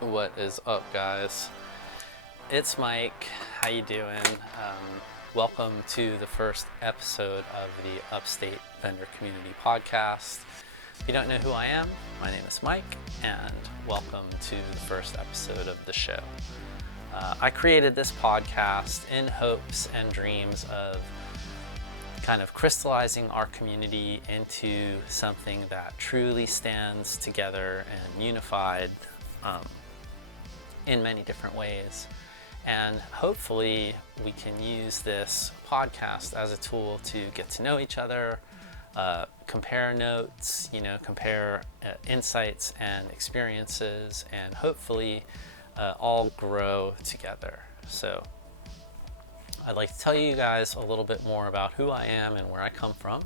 What is up, guys? It's Mike. How you doing? Welcome to the first episode of the Upstate Vendor Community Podcast. If you don't know who I am, my name is Mike, and welcome to the first episode of the show. I created this podcast in hopes and dreams of kind of crystallizing our community into something that truly stands together and unified in many different ways. And hopefully we can use this podcast as a tool to get to know each other, compare notes, compare insights and experiences, and hopefully all grow together. So I'd like to tell you guys a little bit more about who I am and where I come from.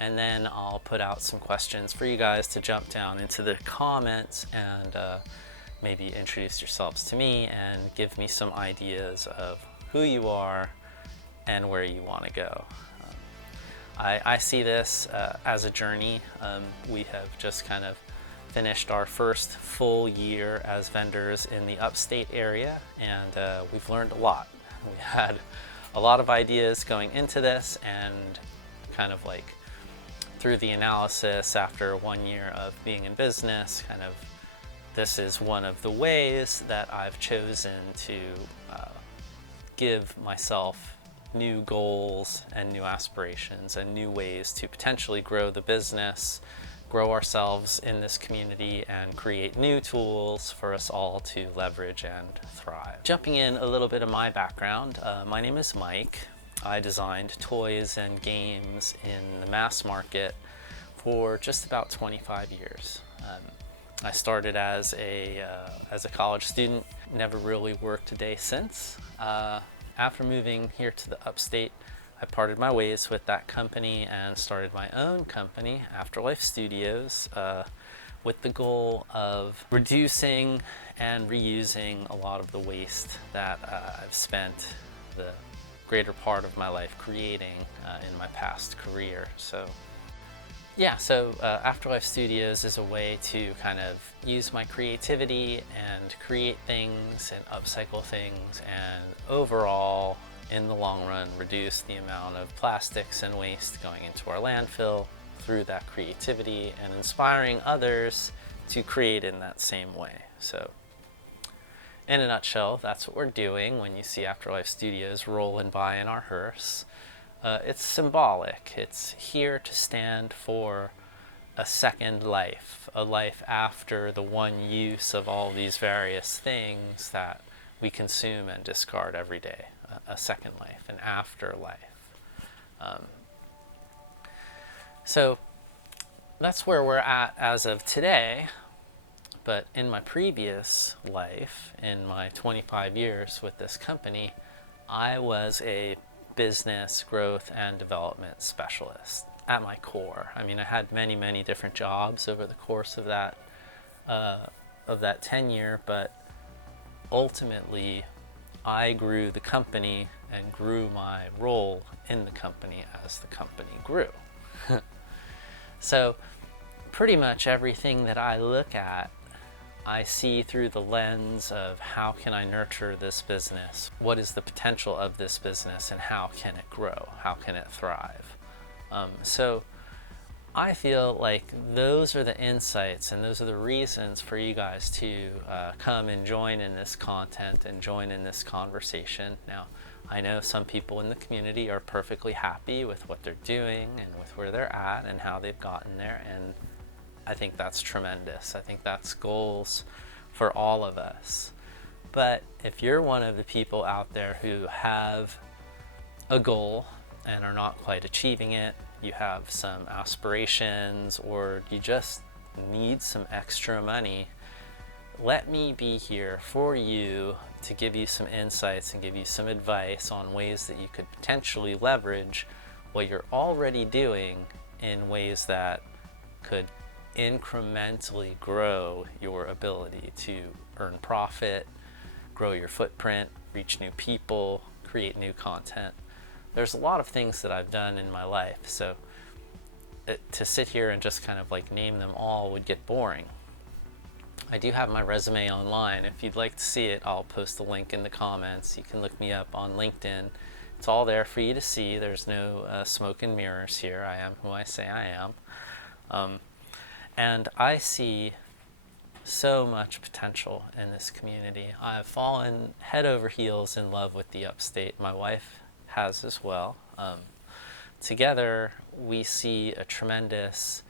And then I'll put out some questions for you guys to jump down into the comments and maybe introduce yourselves to me and give me some ideas of who you are and where you want to go. I see this as a journey. We have just kind of finished our first full year as vendors in the Upstate area, and we've learned a lot. We had a lot of ideas going into this, and kind of like through the analysis after 1 year of being in business, this is one of the ways that I've chosen to give myself new goals and new aspirations and new ways to potentially grow the business, grow ourselves in this community, and create new tools for us all to leverage and thrive. Jumping in a little bit of my background, my name is Mike. I designed toys and games in the mass market for just about 25 years. I started as a college student, never really worked a day since. After moving here to the Upstate, I parted my ways with that company and started my own company, Afterlife Studios, with the goal of reducing and reusing a lot of the waste that I've spent the greater part of my life creating in my past career. So Afterlife Studios is a way to kind of use my creativity and create things and upcycle things, and overall, in the long run, reduce the amount of plastics and waste going into our landfill through that creativity, and inspiring others to create in that same way. So in a nutshell, that's what we're doing when you see Afterlife Studios rolling by in our hearse. It's symbolic. It's here to stand for a second life, a life after the one use of all these various things that we consume and discard every day. A second life, an afterlife. So that's where we're at as of today. But in my previous life, in my 25 years with this company, I was a business growth and development specialist at my core. I mean, I had many different jobs over the course of that tenure, but ultimately I grew the company and grew my role in the company as the company grew. So pretty much everything that I look at, I see through the lens of how can I nurture this business? What is the potential of this business, and how can it grow? How can it thrive? So I feel like those are the insights and those are the reasons for you guys to come and join in this content and join in this conversation. Now, I know some people in the community are perfectly happy with what they're doing and with where they're at and how they've gotten there, and I think that's tremendous. I think that's goals for all of us. But if you're one of the people out there who have a goal and are not quite achieving it, you have some aspirations, or you just need some extra money, let me be here for you to give you some insights and give you some advice on ways that you could potentially leverage what you're already doing in ways that could incrementally grow your ability to earn profit, grow your footprint, reach new people, create new content. There's a lot of things that I've done in my life, so to sit here and just kind of like name them all would get boring. I do have my resume online. If you'd like to see it, I'll post a link in the comments. You can look me up on LinkedIn. It's all there for you to see. There's no smoke and mirrors here. I am who I say I am. And I see so much potential in this community. I've fallen head over heels in love with the Upstate. My wife has as well. Together, we see a tremendous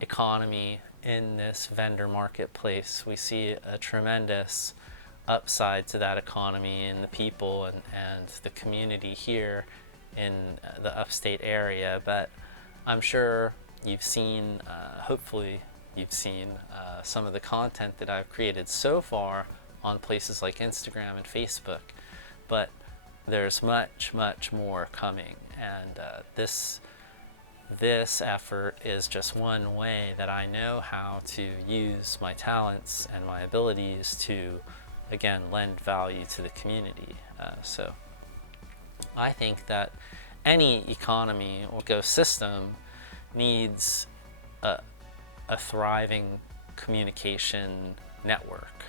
economy in this vendor marketplace. We see a tremendous upside to that economy and the people and the community here in the Upstate area. But I'm sure you've seen, hopefully you've seen some of the content that I've created so far on places like Instagram and Facebook. But there's much, much more coming. And this effort is just one way that I know how to use my talents and my abilities to, again, lend value to the community. So I think that any economy or ecosystem needs a thriving communication network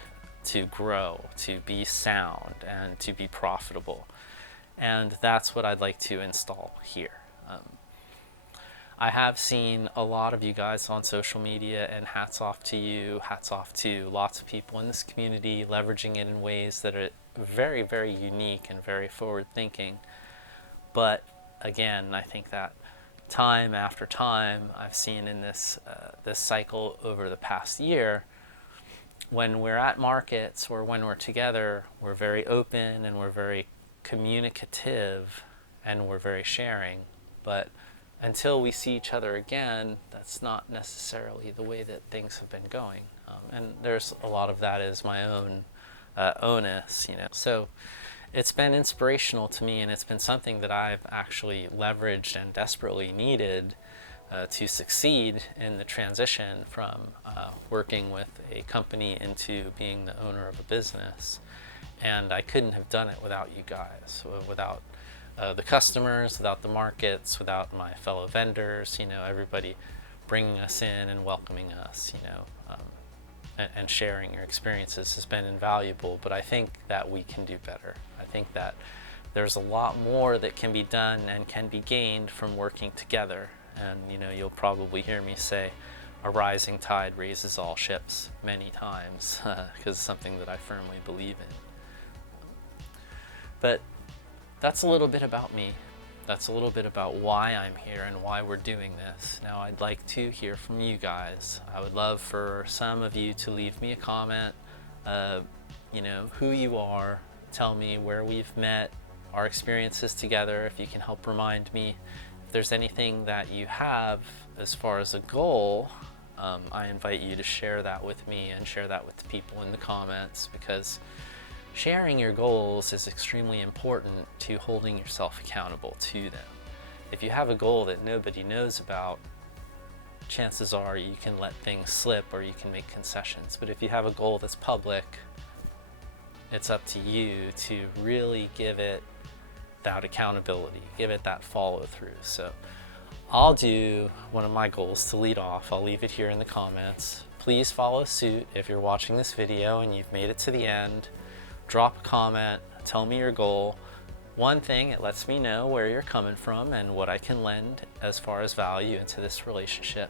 to grow, to be sound, and to be profitable. And that's what I'd like to install here. I have seen a lot of you guys on social media, and hats off to you, hats off to lots of people in this community leveraging it in ways that are very, very unique and very forward thinking. But again, I think that time after time I've seen in this cycle over the past year, when we're at markets or when we're together, we're very open and we're very communicative and we're very sharing. But until we see each other again, that's not necessarily the way that things have been going. And there's a lot of that is my own onus, So it's been inspirational to me, and it's been something that I've actually leveraged and desperately needed to succeed in the transition from working with a company into being the owner of a business. And I couldn't have done it without you guys, without the customers, without the markets, without my fellow vendors, everybody bringing us in and welcoming us, and sharing your experiences has been invaluable. But I think that we can do better. I think that there's a lot more that can be done and can be gained from working together. And you'll probably hear me say a rising tide raises all ships many times, because it's something that I firmly believe in. But that's a little bit about me. That's a little bit about why I'm here and why we're doing this. Now, I'd like to hear from you guys. I would love for some of you to leave me a comment, who you are, tell me where we've met, our experiences together, if you can help remind me. If there's anything that you have as far as a goal, I invite you to share that with me and share that with the people in the comments, because sharing your goals is extremely important to holding yourself accountable to them. If you have a goal that nobody knows about, chances are you can let things slip or you can make concessions. But if you have a goal that's public, it's up to you to really give it that accountability, give it that follow through. So I'll do one of my goals to lead off. I'll leave it here in the comments. Please follow suit if you're watching this video and you've made it to the end. Drop a comment, tell me your goal. One thing, it lets me know where you're coming from and what I can lend as far as value into this relationship.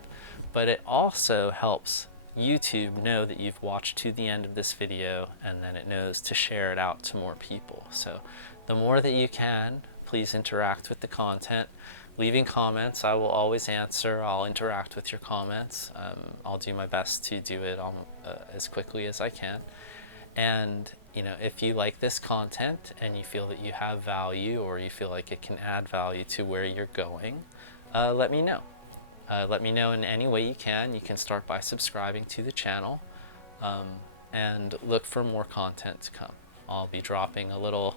But it also helps YouTube know that you've watched to the end of this video, and then it knows to share it out to more people. So the more that you can, please interact with the content. Leaving comments, I will always answer. I'll interact with your comments. I'll do my best to do it as quickly as I can. And if you like this content and you feel that you have value, or you feel like it can add value to where you're going, let me know. Let me know in any way you can. You can start by subscribing to the channel, and look for more content to come. I'll be dropping a little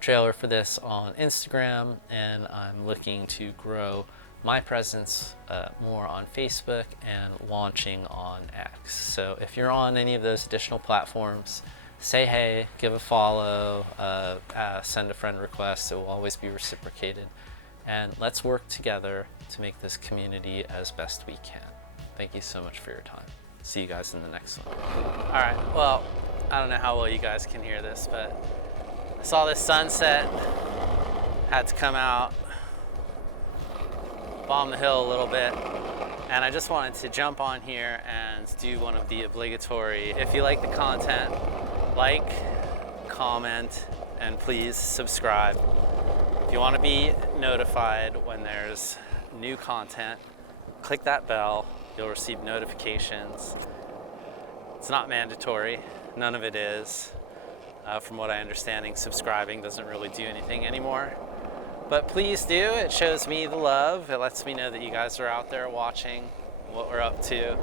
trailer for this on Instagram, and I'm looking to grow my presence more on Facebook and launching on X. So if you're on any of those additional platforms, say hey, give a follow, send a friend request. It will always be reciprocated. And let's work together to make this community as best we can. Thank you so much for your time. See you guys in the next one. All right, well, I don't know how well you guys can hear this, but I saw this sunset, had to come out, bomb the hill a little bit, and I just wanted to jump on here and do one of the obligatory, if you like the content, like, comment, and please subscribe. If you want to be notified when there's new content, click that bell. You'll receive notifications. It's not mandatory. None of it is. From what I understanding, subscribing doesn't really do anything anymore. But please do. It shows me the love. It lets me know that you guys are out there watching what we're up to.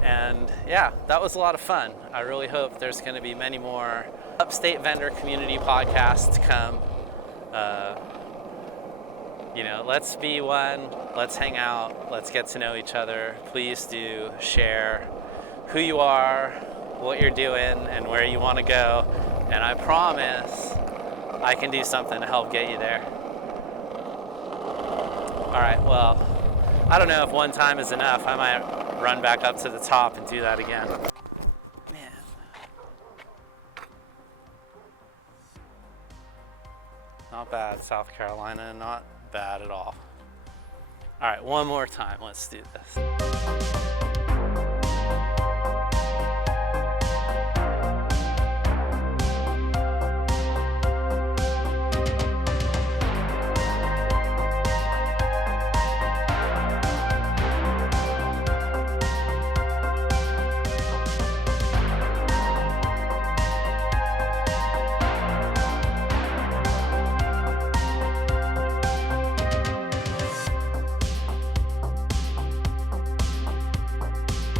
And yeah, that was a lot of fun. I really hope there's going to be many more Upstate Vendor Community podcasts to come. You know, let's be one, let's hang out, let's get to know each other. Please do share who you are, what you're doing, and where you want to go. And I promise I can do something to help get you there. All right, well, I don't know if one time is enough. I might run back up to the top and do that again. Man. Not bad, South Carolina, not bad at all. All right, one more time, let's do this.